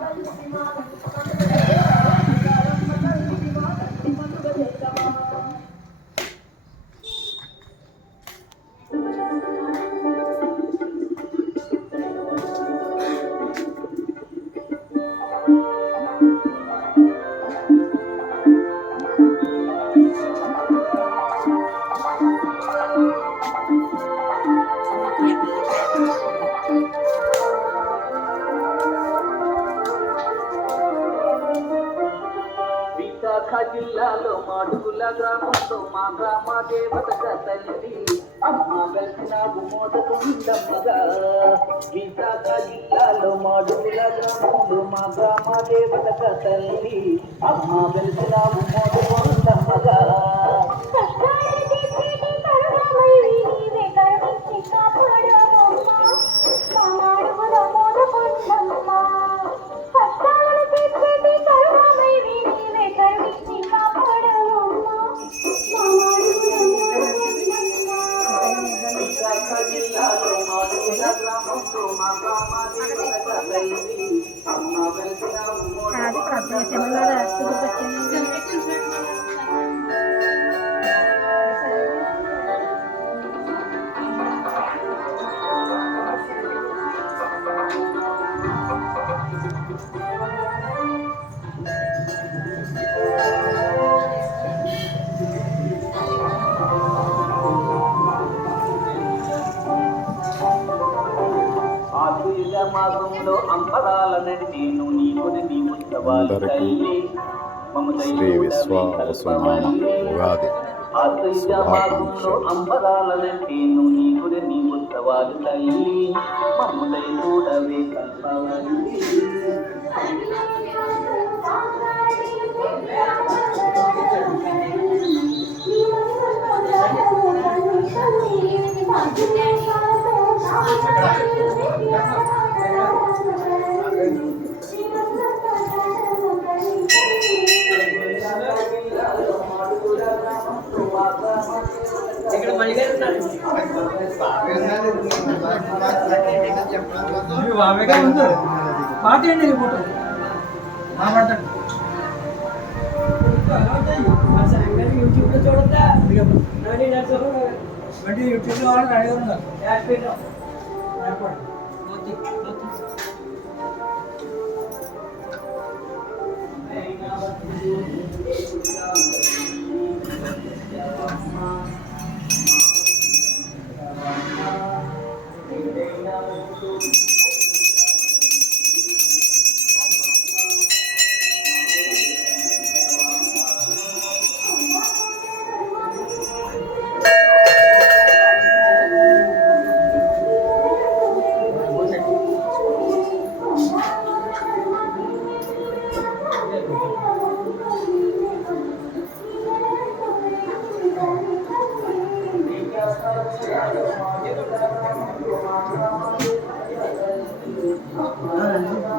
కలిసి విశాఖ జిల్లాలో మాడుగుల గ్రామంలో మా గ్రామ దేవత తల్లి అమ్మ వెళ్తున్నావు మోదకుండమ్మగా విశాఖ జిల్లాలో మాడుగుల గ్రామంలో మా గ్రామ దేవత తల్లి అమ్మ వెళ్తున్నావు మాడుగుల గ్రామంలో మా గ్రామ దేవతగా తల్లి అమ్మ వెళ్తున్నావు మోదకుండమ్మగా ఆశ్వయుజ మాసంలో అంబరాల నేను నీకుని నీ ఉత్సవాలు అందరికీ తల్లి. మమత శ్రీ విశ్వావసునామ ఉగాది శుభాకాంక్షలు. అంబరాల నేను నీకుని నీ ఉత్సవాలు తల్లి. మమత చూడవే కల్పవల్లి ఇక్కడ మల్లిగారు ఉన్నారు మీరు చూడద్దా యూట్యూబ్లో వాళ్ళని Thank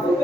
you.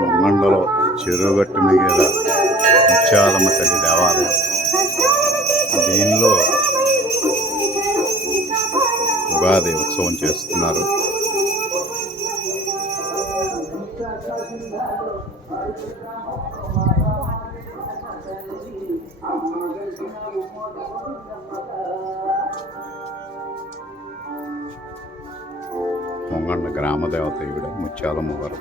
మంగండలో చెరువుగట్టు మిగిలిన ముత్యాలమ్మ తల్లి దేవాలయం. దీనిలో ఉగాది ఉత్సవం చేస్తున్నారు. పొంగండ గ్రామ దేవత ఈవిడ ముత్యాలమ్మ గారు